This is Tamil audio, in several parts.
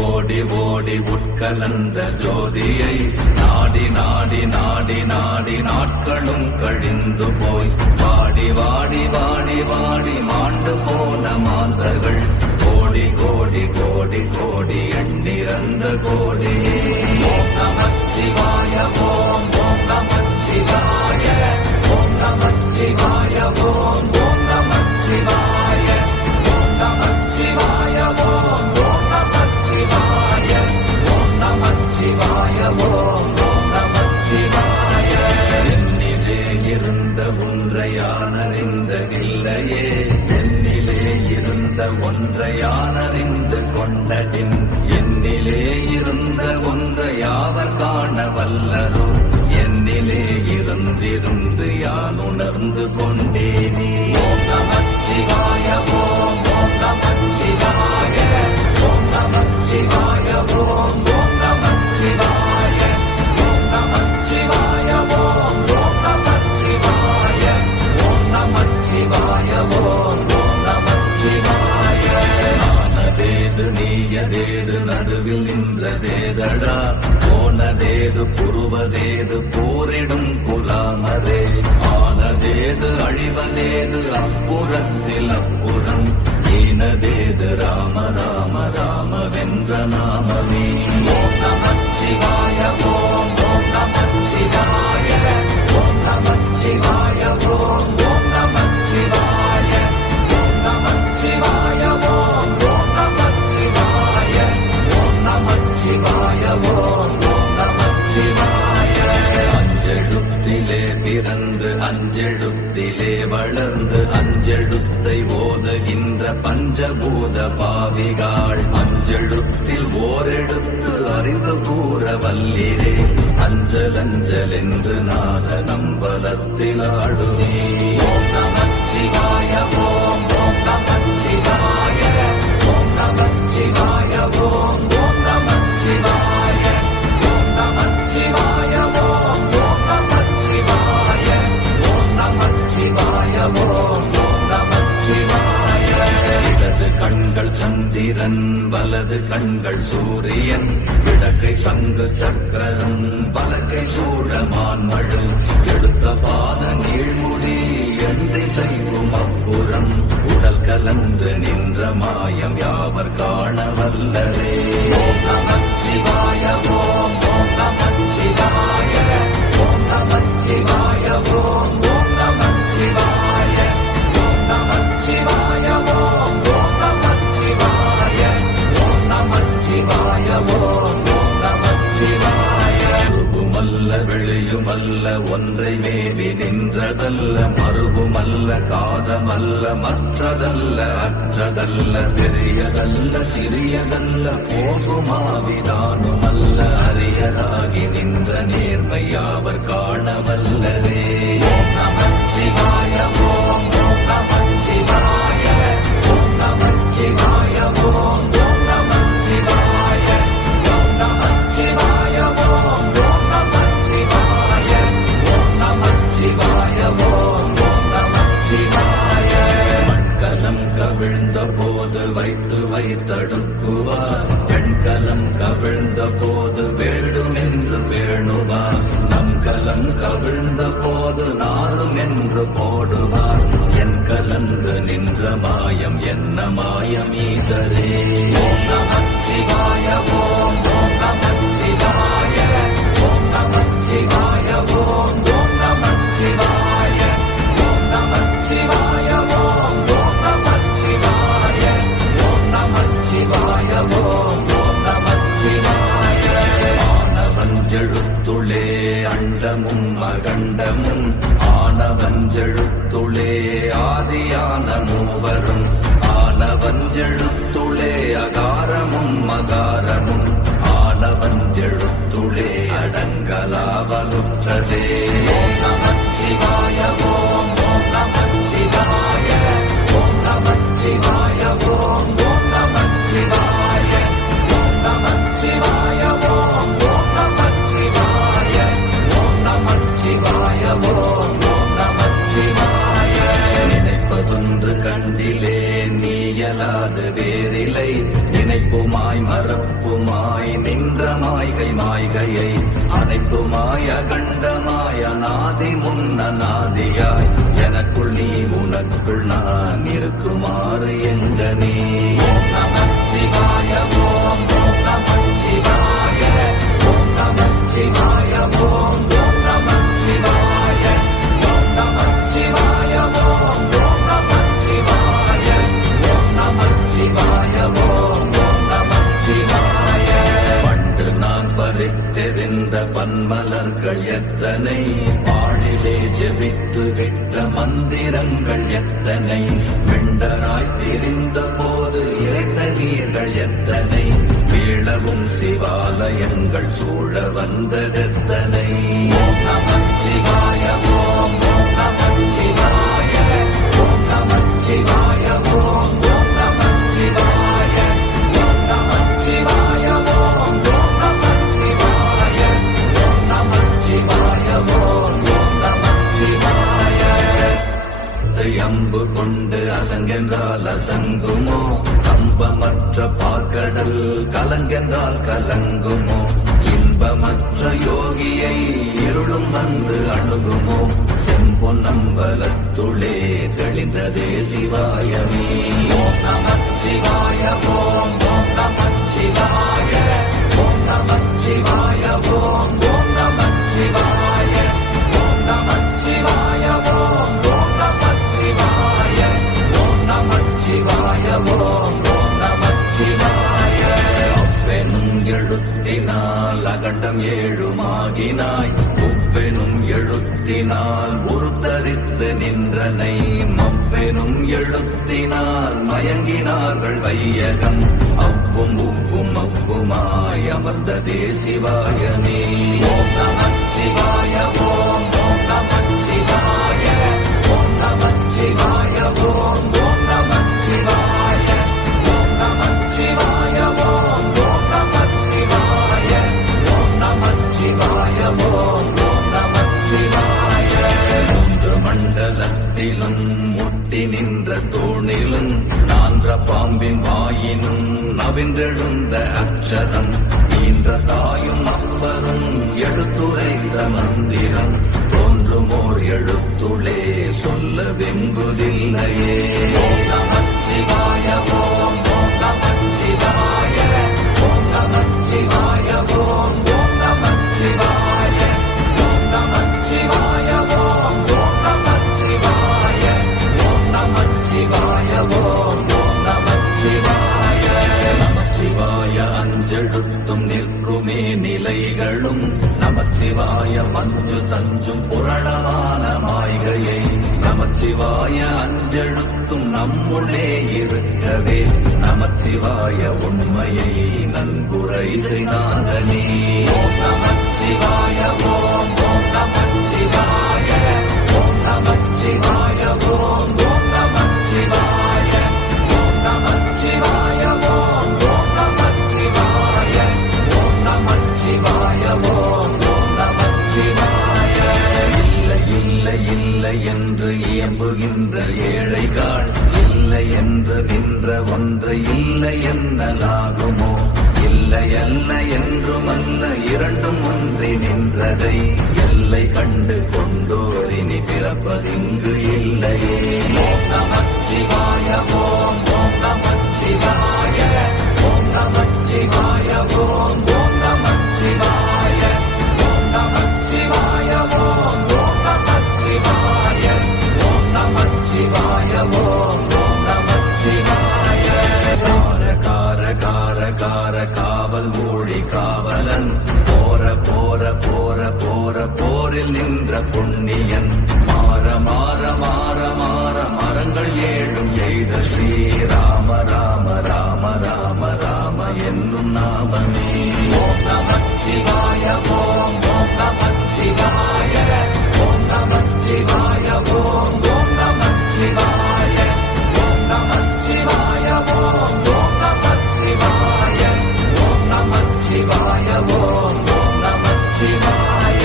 ஓடி ஓடி உட்கலந்த ஜோதியை நாடி நாடி நாடி நாடி நாட்களும் கழிந்து போய் வாடி வாடி வாடி வாடி மாண்டு போன மாந்தர்கள் கோடி கோடி கோடி கோடி எண்ணிறந்த கோடி. ஓம் நமச்சிவாய ஓம் ஓம் நமச்சிவாய ஓம் நமச்சிவாய ஓம் ஓம் நமச்சிவாய ஓம் நமச்சிவாய ஓம் ஓம் நமச்சிவாய ஓம் நமச்சிவாய ஓம் ஓம் நமச்சிவாய. என்னிலே இருந்த ஒன்றையானறிந்த இல்லையே என்னிலே இருந்த ஒன்றையானறிந்து கொண்டடின் என்னிலே இருந்த ஒன்றை யாவர் காண வல்லரோ என்னிலே இருந்திருந்து யான் உணர்ந்து கொண்டேனே. ஓம் நமச்சிவாய ஓம் ஓம் நமச்சிவாய ஓம் நமச்சிவாய ஓம் ஓம் நமச்சிவாய ஓம் நமச்சிவாய ஓம் ஓம் நமச்சிவாய ஓம் நமச்சிவாய ஓம் ஓம் நமச்சிவாய. ஆனதேது நீயதேது நடுவில் நின்றதேதடா போனதேது புருவதேது போரிடும் குலாமரே ஆனதேது அழிவதேது அப்புறத்தில் அப்புறம் ஈனதேது ராம ராம ராம வென்ற நாமமே. ஓம் நமச்சிவாய ஓம் ஓம் நமச்சிவாய ஓம் நமச்சிவாய ஓம் ஓம் நமச்சிவாய ஓம் நமச்சிவாய ஓம் ஓம் நமச்சிவாய ஓம் நமச்சிவாய ஓம் ஓம் நமச்சிவாய. அஞ்செழுத்திலே பிறந்து அஞ்செழுத்திலே வளர்ந்து அஞ்செழுத்தை ஓதுகின்ற பஞ்சபூத பாவிகாள் அஞ்செழுத்தில் ஓரெடுத்து அறிந்து கூற வல்லிரே அஞ்சல் அஞ்சல் என்று நாத நம்பலத்தில் ஆடுவே. ஓம் நமச்சிவாய ஓம் ஓம் நமச்சிவாய ஓம் நமச்சிவாய ஓம் ஓம் நமச்சிவாய ஓம் நமச்சிவாய ஓம் ஓம் நமச்சிவாய ஓம் நமச்சிவாய ஓம் ஓம் நமச்சிவாய. இடது கண்கள் சந்திரன் வலது கண்கள் சூரியன் இடக்கை சங்கு சக்கரம் பலக்கை சூழமான்மழு எடுத்த பாத நீழ்முடி எந்தை செய்யும் அப்புறம் உடல் கலந்து நின்ற மாயம் யாவர் காண வல்லரே. ஓம் நமச்சிவாய ஓம் ஓம் நமச்சிவாய ஓம் நமச்சிவாய ஓம் ஓம் நமச்சிவாய ஓம் நமச்சிவாய ஓம் ஓம் நமச்சிவாய ஓம் நமச்சிவாய ஓம் ஓம் நமச்சிவாய. உருவுமல்ல வெளியுமல்ல ஒன்றை மேவி நின்றதல்ல மறுவுமல்ல காதமல்ல மற்றதல்ல அற்றதல்ல பெரியதல்ல சிறியதல்ல போகுமாவிதானுமல்ல அரியராகி நின்ற நேர்மை யாவர் காண வல்லரே. ஓம் நமச்சிவாய ஓம் ஓம் நமச்சிவாய ஓம் நமச்சிவாய ஓம் ஓம் நமச்சிவாய ஓம் நமச்சிவாய ஓம் ஓம் நமச்சிவாய ஓம் நமச்சிவாய ஓம் ஓம் நமச்சிவாய. மண்கலம் கவிழ்ந்த போது வைத்து வைத்தடுக்குவார் பெண்கலம் கவிழ்ந்த போது வேடும் என்று வேணுவார் நம் கலம் கவிழ்ந்த போது நாளும் என்று போடுவார் என் கலந்து நின்ற மாயம் என்ன மாயம் ஈசரே. ஓம் நமச்சிவாய ஓம் ஓம் நமச்சிவாய ஓம் நமச்சிவாய ஓம் ஓம் நமச்சிவாய ஓம் நமச்சிவாய ஓம் ஓம் நமச்சிவாய ஓம் நமச்சிவாய ஓம் ஓம் நமச்சிவாய. ஆனவஞ்செழுத்துளே அண்டமும் அகண்டமும் ஆனவஞ்செழுத்துளே ஆதியான மூவரும் ஆனவஞ்செழுத்துளே அகாரமும் மகாரமும் ஆனவஞ்செழுத்துளே அடங்கலாவலுற்றதே. ஓம் நமச்சிவாய ஓம் ஓம் நமச்சிவாய ஓம் நமச்சிவாய ஓம் ஓம் நமச்சிவாய ஓம் நமச்சிவாய ஓம் ஓம் நமச்சிவாய ஓம் நமச்சிவாய ஓம் ஓம் நமச்சிவாய. நினைப்பதொன்று கண்டிலே நீ இயலாது வேறிலை நினைப்புமாய் மறப்புமாய் நின்ற மாய்கை மாய்கையை அனைத்துமாய் அகண்டமாய் அநாதி முன்னநாதியாய் எனக்குள் நீ உனக்குள் நான் இருக்குமாறு எங்க நீ ஓம் நமச்சிவாய ஓம் நமச்சிவாய ஓம் நமச்சிவாய ஓம் நமச்சிவாய ஓம் நமச்சிவாய ஓம் நமச்சிவாய ஓம் நமச்சிவாய ஓம் நமச்சிவாய பண்டு நான் பறித்தெறிந்த பன்மலர்கள் எத்தனை பாழிலே ஜெபித்து விட்ட மந்திரங்கள் எத்தனை வெண்டராய் தெரிந்த போது இறைத்த நீர்கள் எத்தனை வீழவும் சிவாலயங்கள் சூழ வந்ததெத்தனை ஓம் நமச்சிவாய ஓம் நமச்சிவாய ஓம் நமச்சிவாய ஓம் நமச்சிவாய ஓம் நமச்சிவாய ஓம் நமச்சிவாய ஓம் நமச்சிவாய ஓம் நமச்சிவாய அம்பு கொண்டு அசங்கென்றால் அசங்குமோ கம்பமற்ற பாக்கடல் கலங்கென்றால் கலங்குமோ இன்பமற்ற யோகியை இருளும் வந்து அணுகுமோ செம்பொன்னம்பலத்துளே தெளிந்ததே சிவாயமே ஓம் நமச்சிவாய ஓம் நமச்சிவாய ஓம் நமச்சிவாய ஓம் நமச்சிவாய ஓம் நமச்சிவாய ஓம் நமச்சிவாய ஓம் நமச்சிவாய ஓம் நமச்சிவாய அப்பெனும் எழுத்தினால் அகண்டம் ஏழுமாகினாய் உப்பெனும் எழுத்தினால் உருத்தரித்து நின்றனை மப்பெனும் எழுத்தினால் மயங்கினார்கள் வையகம் அவ்வும் உப்பும் அவ்வுமாய் அமர்ந்ததே சிவாயமே ஓம் நமச்சிவாய ஓம் நமச்சிவாய ஓம் நமச்சிவாய ஓம் நமச்சிவாய ஓம் நமச்சிவாய ஓம் நமச்சிவாய ஓம் நமச்சிவாய ஓம் நமச்சிவாய மூன்று மண்டலத்திலும் முட்டி நின்ற தூணிலும் நான்ற பாம்பின் வாயினும் நவின்றெழுந்த அச்சரம் ஈன்ற தாயும் அப்பரும் எடுத்துரைத்த மந்திரம் தோன்றுமோர் எழுத்துளே சொல்ல வெங்குதில்லையே ஓம் நமச்சிவாய ஓம் நமச்சிவாய ஓம் நமச்சிவாய ஓம் நமச்சிவாய ஓம் நமச்சிவாய ஓம் நமச்சிவாய ஓம் நமச்சிவாய ஓம் நமச்சிவாய நமச்சிவாய அஞ்செழுத்தும் நிற்குமே நிலைகளும் நமச்சிவாய மஞ்சு தஞ்சும் புரணமான மாய்கையை நமச்சிவாய அஞ்செழுத்தும் நம்முள்ளே இருக்கவே நமச்சிவாய உண்மையை நன்குரை செய்தாதனே ஓம் நமச்சிவாய ஓம் நமச்சிவாய ஓம் நமச்சிவாய ஓம் நமச்சிவாய ஓம் நமச்சிவாய ஓம் நமச்சிவாய ஓம் நமச்சிவாய ஓம் நமச்சிவாய இல்லை இல்லை இல்லை என்று இயம்புகின்ற ஏழைகள் இல்லை என்று நின்ற ஒன்று இல்லை என்னலாகுமோ இல்லை அல்ல என்றுமல்ல இரண்டும் ஒன்றி நின்றதை எல்லை கண்டு கொண்டோரினி பிறப்பதிங்கு இல்லையே ஓம் நமச்சிவாய ஓம் நமச்சிவாய ஓம் நமச்சிவாய ஓம் நமச்சிவாய ஓம் நமச்சிவாய ஓம் நமச்சிவாய ஓம் நமச்சிவாய ஓம் நமச்சிவாய கார கார கார கார காவல் மூழி காவலன் போர போர போர போர போரில் நின்ற புண்ணியன் மாற மாற மாற மாற மரங்கள் ஏழும் எய்த ஸ்ரீராம ராம ராம ராம ராம என்னும் நாமமே ஓம் நமச்சிவாய ஓம் நமச்சிவாய ஓம் நமச்சிவாய ஓம் நமச்சிவாய ஓம் நமச்சிவாய ஓம் நமச்சிவாய ஓம் நமச்சிவாய ஓம் நமச்சிவாய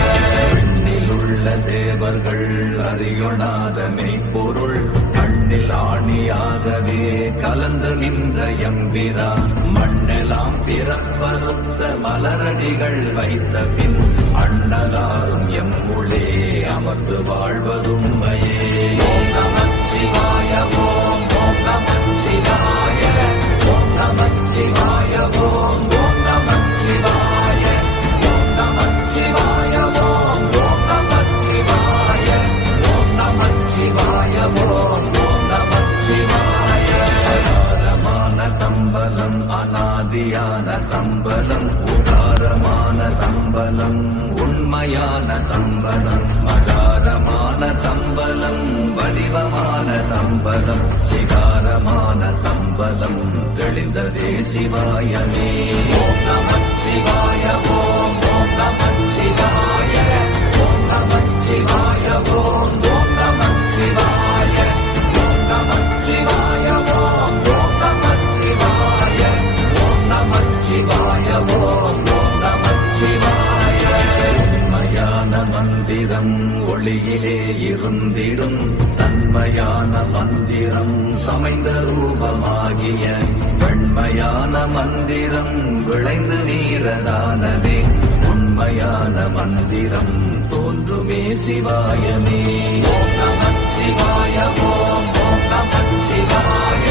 எண்ணிலுள்ள தேவர்கள் அறியொணாத மெய்ப்பொருள் கண்ணில் ராணியாகவே கலந்து நின்ற எம்பிரா மண்ணெல்லாம் பிறப்பறுத்த மலரடிகள் வைத்த பின் அண்ணலாரும் எம்முளே அமர்ந்து வாழ்வதுண்மையே. ஓம் நமச்சிவாய ஓம் ஓம் நமச்சிவாய ஓம் நமச்சிவாய ஓம் ஓம் நமச்சிவாய ஓம் நமச்சிவாய ஓம் ஓம் நமச்சிவாய ஓம் நமச்சிவாய ஓம் ஓம் நமச்சிவாய. அகாரமான தம்பலம் அநாதியான தம்பலம் உதாரமான தம்பலம் உண்மையான தம்பலம் மகாரமான தம்பலம் வடிவமான தம்பலம் சிகாரமான தம்பலம் தெளிந்ததே சிவாயமே. ஓம் நமச்சிவாய ஓம் ஓம் நமச்சிவாய ஓம் நமச்சிவாய ஓம் ஓம் நமச்சிவாய ஓம் நமச்சிவாய ஓம் ஓம் நமச்சிவாய ஓம் நமச்சிவாய ஓம் ஓம் நமச்சிவாய. உண்மையான மந்திரம் ஒளியிலே இருந்திடும் தன்மையான மந்திரம் சமைந்த ரூபமாகிய வெண்மையான மந்திரம் விளைந்து நீரதானதே உண்மையான மந்திரம் தோன்றுமே சிவாயமே. ஓம் நமச்சிவாய ஓம் ஓம் நமச்சிவாய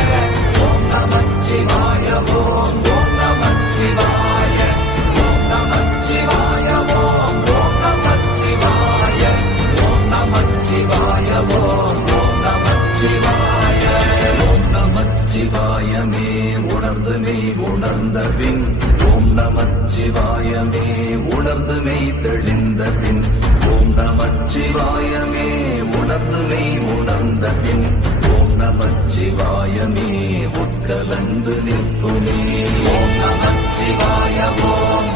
ஓம் நமச்சிவாய ஓம் ஓம் நமச்சிவாய ஓம் நமச்சிவாய ஓம் ஓம் நமச்சிவாய ஓம் நமச்சிவாய ஓம் ஓம் நமச்சிவாய. ஓம் நமச்சிவாயமே உணர்ந்து மெய் உணர்ந்த பின் ஓம் நமச்சிவாயமே உணர்ந்து மெய் தெளிந்த பின் ஓம் நமச்சிவாயமே உணர்ந்து மெய் உணர்ந்த பின் ஓம் நமச்சிவாயமே உட்கலந்து நிற்குமே. ஓம் நமச்சிவாய ஓம்